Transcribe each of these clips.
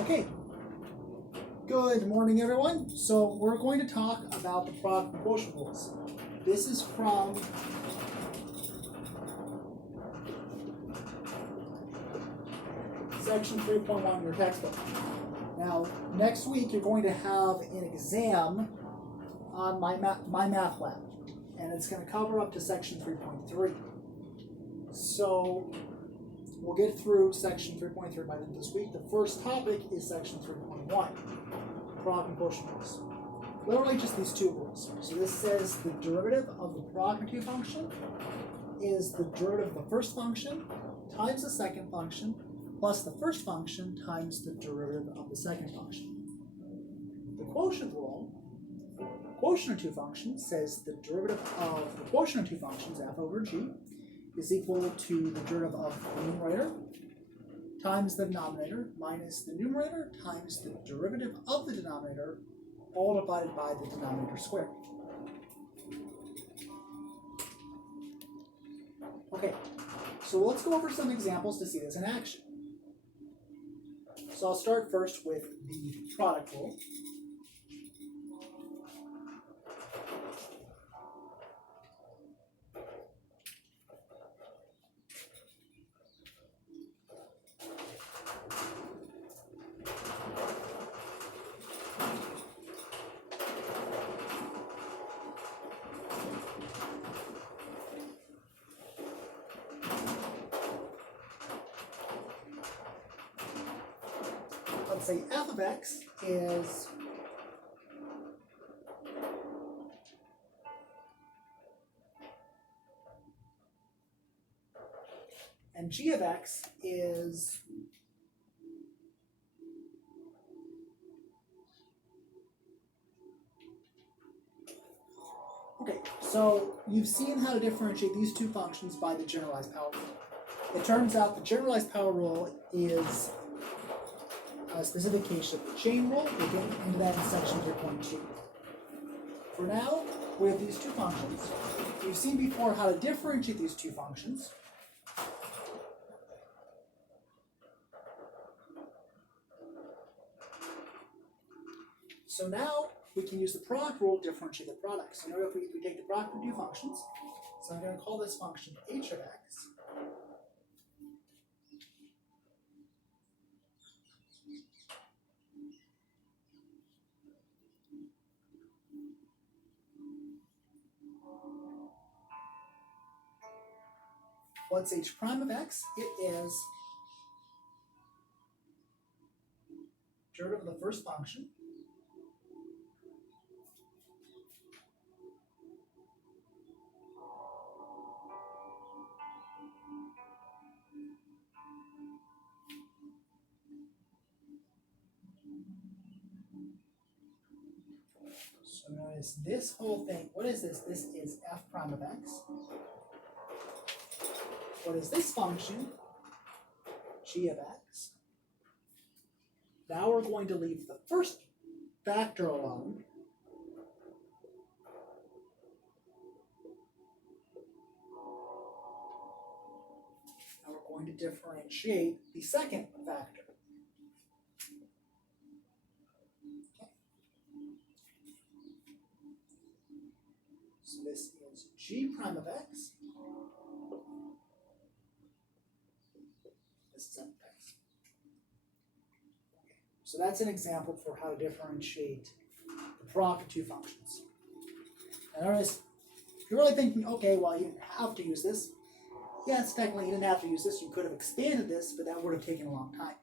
Okay, good morning everyone. So we're going to talk about the product and quotient rules. This is from section 3.1 in your textbook. Now, next week you're going to have an exam on my math lab, and it's going to cover up to section 3.3. So we'll get through section 3.3 by the end of this week. The first topic is section 3.1, product and quotient rules. Literally just these two rules. So this says the derivative of the product of two function is the derivative of the first function times the second function plus the first function times the derivative of the second function. The quotient rule, quotient of two functions, says the derivative of the quotient of two functions, f over g, is equal to the derivative of the numerator times the denominator minus the numerator times the derivative of the denominator, all divided by the denominator squared. Okay, so let's go over some examples to see this in action. So I'll start first with the product rule. Let's say f of x is and g of x is okay, so you've seen how to differentiate these two functions by the generalized power rule. It turns out the generalized power rule is a specification of the chain rule. We'll get into that in section 3.2. For now, we have these two functions. We've seen before how to differentiate these two functions. So now we can use the product rule to differentiate the products. So now if we take the product of two functions, so I'm going to call this function h of x. What's h prime of x? It is derivative of the first function so notice this whole thing. What is this? This is f prime of x. What is this function? G of x. Now we're going to leave the first factor alone. Now we're going to differentiate the second factor. Okay. So this is g prime of x. This is f of x. Okay. So that's an example for how to differentiate the product of two functions. Now notice, if you're really thinking, okay, well, you didn't have to use this. Yes, technically you didn't have to use this. You could have expanded this, but that would have taken a long time.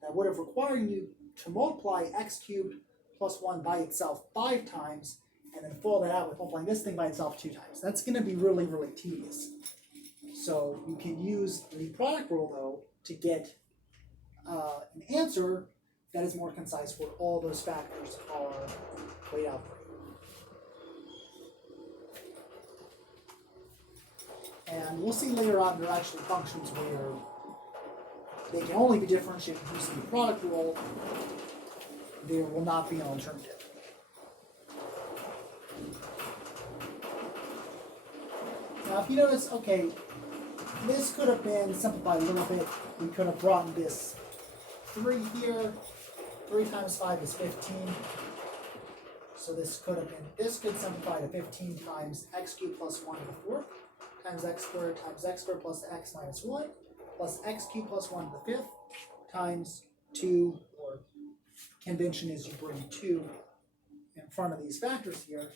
That would have required you to multiply x cubed plus 1 by itself 5 times, and then follow that out with multiplying this thing by itself 2 times. That's going to be really, really tedious. So you can use the product rule, though, to get an answer that is more concise where all those factors are laid out for you. And we'll see later on there are actually functions where they can only be differentiated using the product rule. There will not be an alternative. Now if you notice, okay, this could have been simplified a little bit. We could have brought this 3 here, 3 times 5 is 15. So this could simplify to 15 times x cubed plus 1 to the 4th times x squared plus x minus 1 plus x cubed plus 1 to the 5th times 2, or convention is you bring 2 in front of these factors here,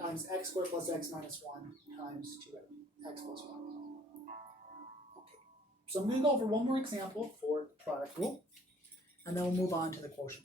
times x squared plus x minus 1 times 2x plus 1. Okay, so I'm going to go over one more example for the product rule, and then we'll move on to the quotient rule.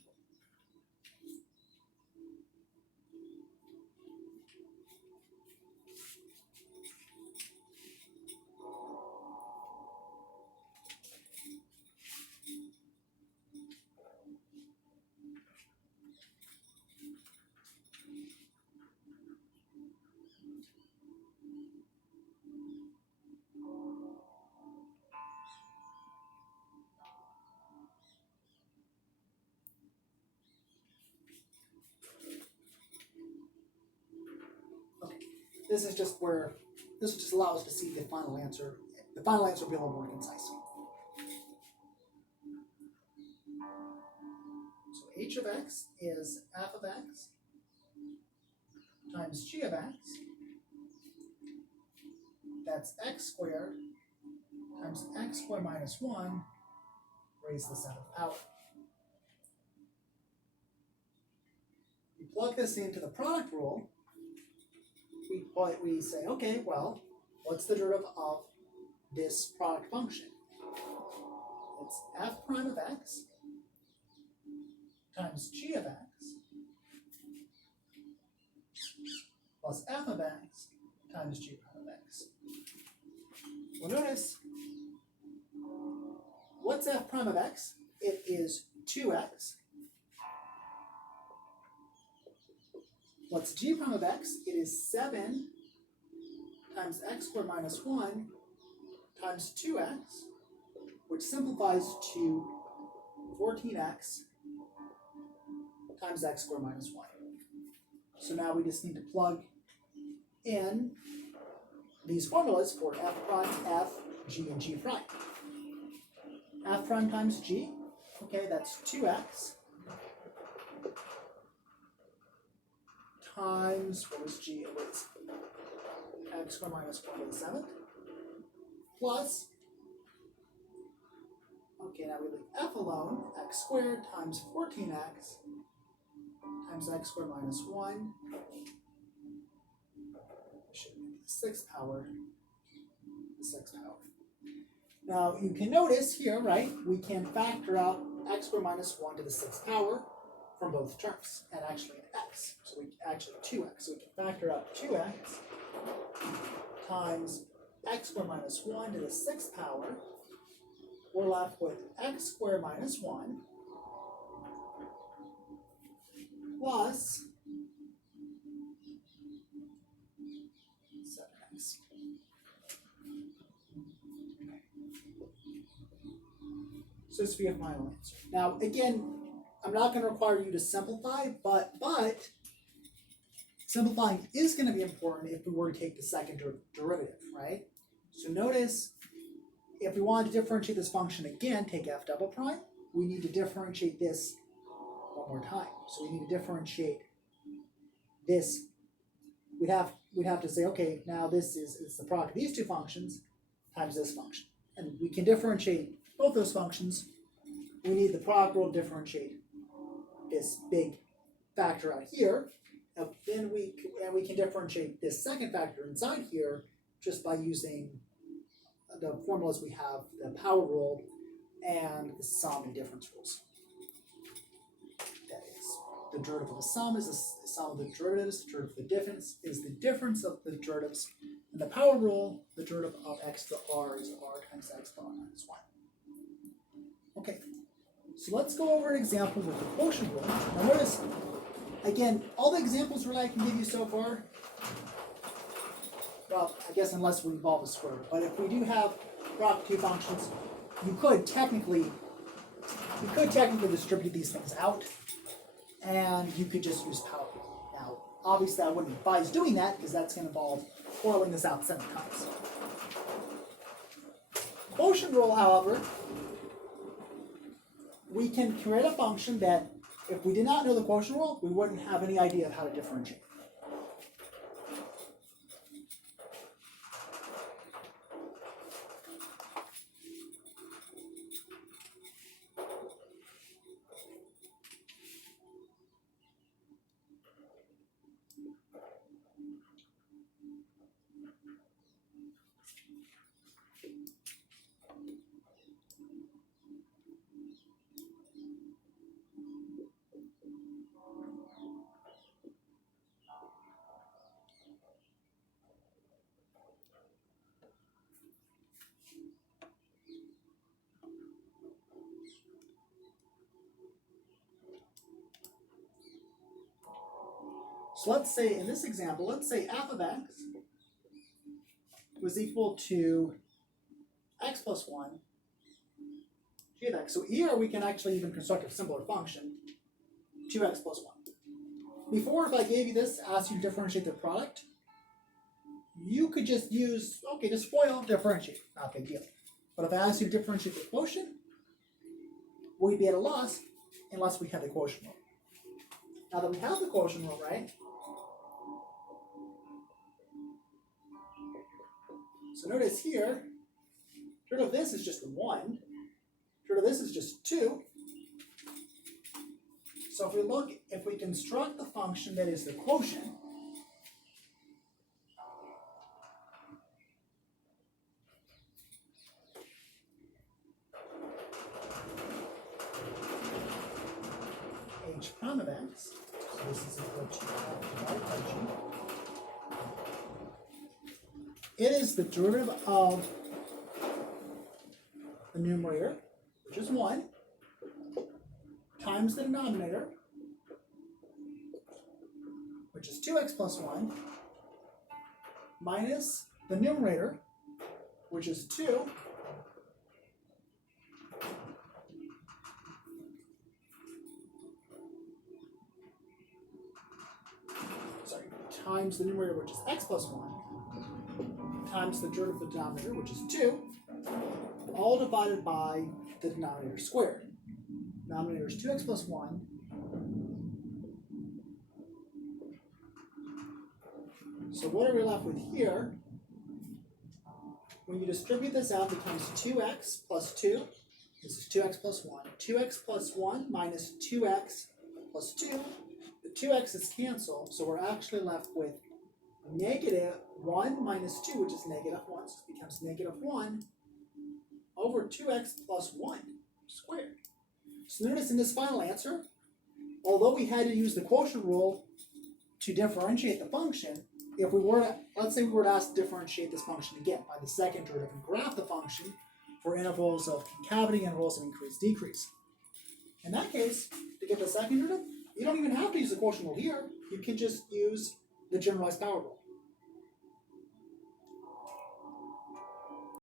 This will just allow us to see the final answer. The final answer will be a little more concise. So h of x is f of x times g of x. That's x squared times x squared minus 1 raised to the 7th power. We plug this into the product rule. We say, okay, well, what's the derivative of this product function? It's f prime of x times g of x plus f of x times g prime of x. Well, notice, what's f prime of x? It is 2x. What's g prime of x? It is 7 times x squared minus 1 times 2x, which simplifies to 14x times x squared minus 1. So now we just need to plug in these formulas for f prime, f, g, and g prime. F prime times g, okay, that's 2x times, what was g? It was x squared minus 1 to the 7th, plus, okay, now we leave f alone, x squared times 14x times x squared minus 1, should be the 6th power, Now, you can notice here, right, we can factor out x squared minus 1 to the 6th power from both terms, and actually an x. So we actually 2x. So we can factor out 2x times x squared minus 1 to the 6th power. We're left with x squared minus 1 plus 7x. So this will be a final answer. Now, again, I'm not going to require you to simplify, but simplifying is going to be important if we were to take the second derivative, right? So notice, if we want to differentiate this function again, take f double prime, we need to differentiate this one more time. So we need to differentiate this. We'd have to say, okay, now this is the product of these two functions times this function. And we can differentiate both those functions. We need the product rule to differentiate this big factor out here. And then we can differentiate this second factor inside here just by using the formulas we have, the power rule and the sum and difference rules. That is, the derivative of the sum is the sum of the derivatives, the derivative of the difference is the difference of the derivatives, and the power rule, the derivative of x to the r is r times x to the r minus 1. Okay, so let's go over an example with the quotient rule. Now notice, again, all the examples really I can give you so far, well, I guess unless we involve a square root, but if we do have product of two functions, you could technically distribute these things out, and you could just use power rule. Now, obviously I wouldn't advise doing that, because that's going to involve FOILing this out 7 times. Quotient rule, however, we can create a function that if we did not know the quotient rule, we wouldn't have any idea of how to differentiate. So let's say, in this example, let's say f of x was equal to x plus 1 g of x. So here we can actually even construct a simpler function, 2x plus 1. Before, if I gave you this, asked you to differentiate the product, you could just use, okay, just FOIL, differentiate, not a big deal. But if I asked you to differentiate the quotient, we'd be at a loss unless we had the quotient rule. Now that we have the quotient rule, right? So notice here, root of this is just 1, root of this is just 2. So if we look, if we construct the function that is the quotient, h prime of x, so this is equal to divided by g. It is the derivative of the numerator, which is 1, times the denominator, which is 2x plus 1, minus the numerator, which is 2, times the numerator, which is x plus 1, times the derivative of the denominator, which is 2, all divided by the denominator squared. Denominator is 2x plus 1. So what are we left with here? When you distribute this out, it becomes 2x plus 2. This is 2x plus 1. 2x plus 1 minus 2x plus 2. The 2x is canceled, so we're actually left with negative 1 minus 2, which is negative 1. So it becomes negative 1 over 2x plus 1 squared. So notice in this final answer, although we had to use the quotient rule to differentiate the function, if we were to, let's say we were to ask to differentiate this function again by the second derivative and graph the function for intervals of concavity, intervals of increase, decrease. In that case, to get the second derivative, you don't even have to use the quotient rule here. You can just use the generalized power rule.